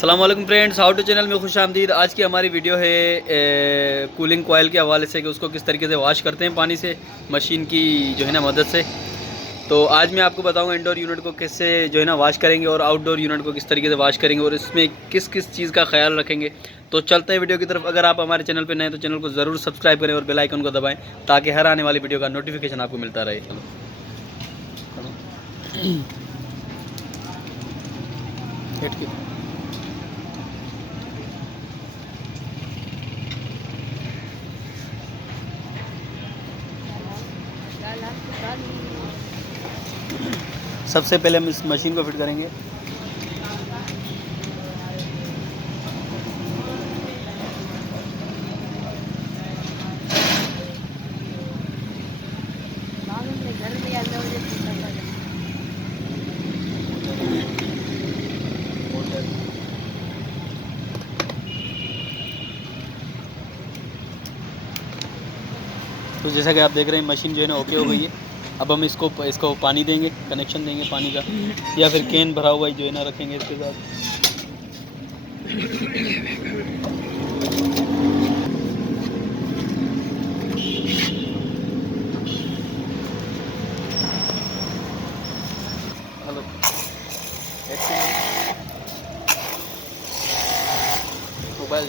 अस्सलामुअलैकुम friends, how to channel में खुश आमदीद। आज की हमारी वीडियो है कूलिंग कोयल के हवाले से कि उसको किस तरीके से वॉश करते हैं पानी से, मशीन की जो है ना मदद से। तो आज मैं आपको बताऊंगा इंडोर यूनिट को कैसे जो है ना वॉश करेंगे और आउटडोर यूनिट को किस तरीके से वॉश करेंगे और इसमें किस किस चीज़ का ख्याल रखेंगे। तो चलते हैं वीडियो की तरफ। अगर आप हमारे चैनल पर नए हैं तो चैनल को ज़रूर सब्सक्राइब करें और बेल आइकन को दबाएँ ताकि हर आने वाली वीडियो का नोटिफिकेशन आपको मिलता रहे। चलो सबसे पहले हम इस मशीन को फिट करेंगे। तो जैसा कि आप देख रहे हैं मशीन जो है ना ओके हो गई है। अब हम इसको पानी देंगे, कनेक्शन देंगे पानी का, या फिर कैन भरा हुआ जो है ना रखेंगे इसके साथ। हेलो, मोबाइल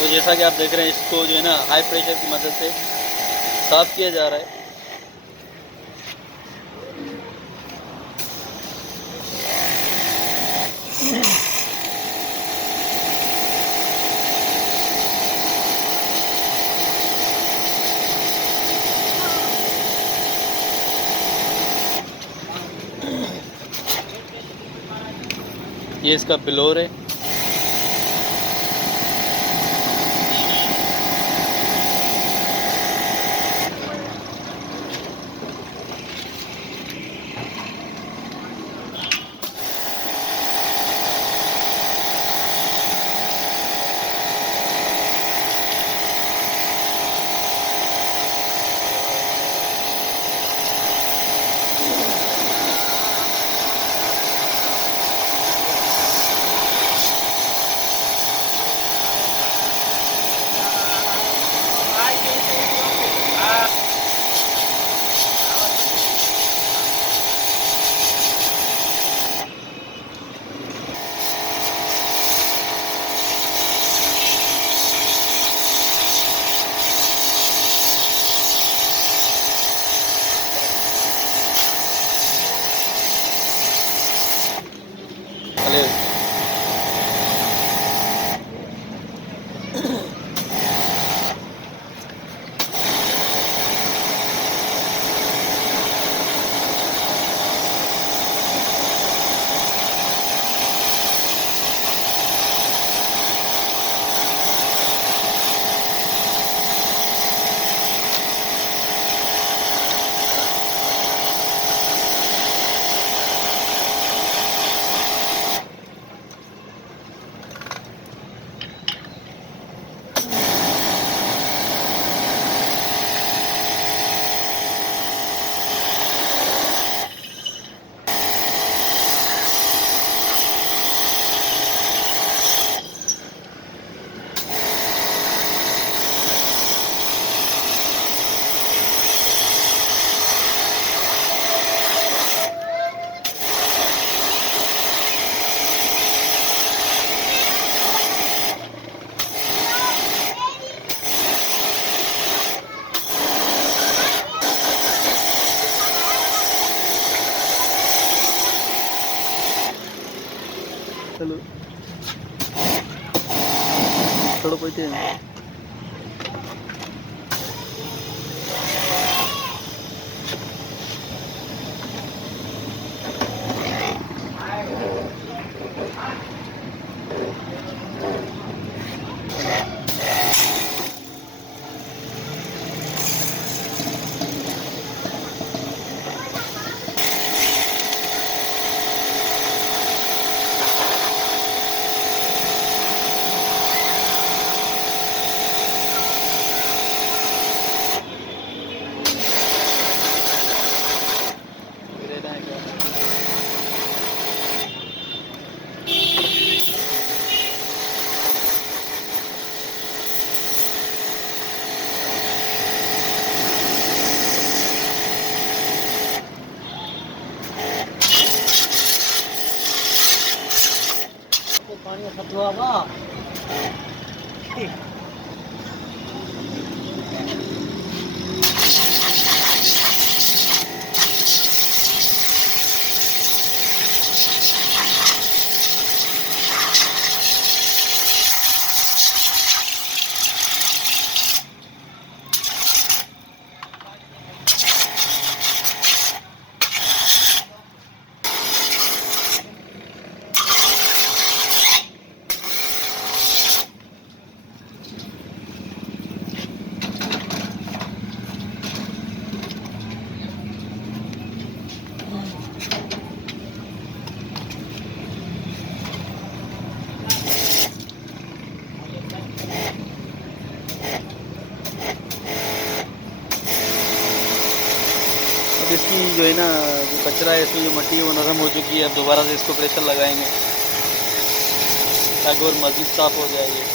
तो जैसा कि आप देख रहे हैं इसको जो है ना हाई प्रेशर की मदद से साफ़ किया जा रहा है। ये इसका ब्लोअर है। भले चलो थोड़ा पहुँचे अब इसकी जो है ना, जो कचरा है, इसमें जो मट्टी है वो नरम हो चुकी है। अब दोबारा से इसको प्रेशर लगाएंगे ताकि और मज़ीद साफ़ हो जाएगी।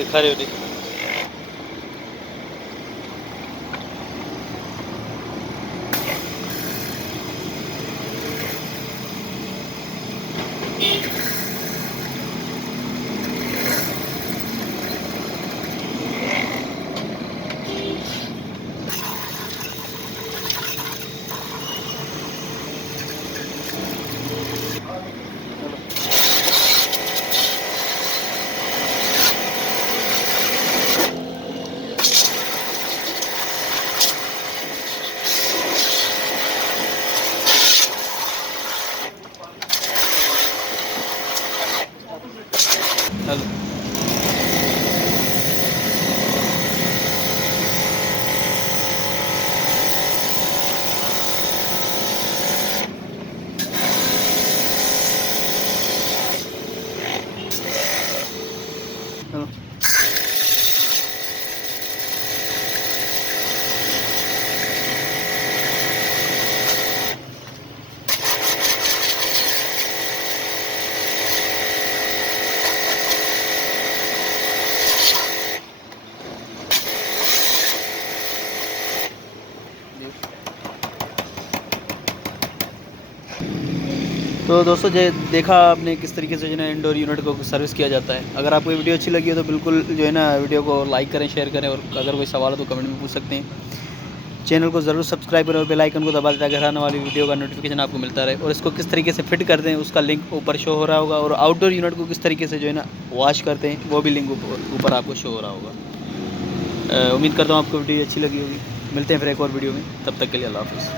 देखा रहे हो हेलो। हेलो। तो दोस्तों देखा आपने किस तरीके से जो है ना इंडोर यूनिट को सर्विस किया जाता है। अगर आपको वीडियो अच्छी लगी है तो बिल्कुल जो है ना वीडियो को लाइक करें, शेयर करें, और अगर कोई सवाल हो तो कमेंट में पूछ सकते हैं। चैनल को ज़रूर सब्सक्राइब करें और बेल आइकन को दबा दें ताकि आने वाली वीडियो का नोटिफिकेशन आपको मिलता रहे। और इसको किस तरीके से फिट करते हैं उसका लिंक ऊपर शो हो रहा होगा, और आउटडोर यूनिट को किस तरीके से जो है ना वॉश करते हैं वो भी लिंक ऊपर आपको शो हो रहा होगा। उम्मीद करता हूँ आपको वीडियो अच्छी लगी होगी। मिलते हैं फिर एक और वीडियो में, तब तक के लिए अल्लाह हाफ़िज़।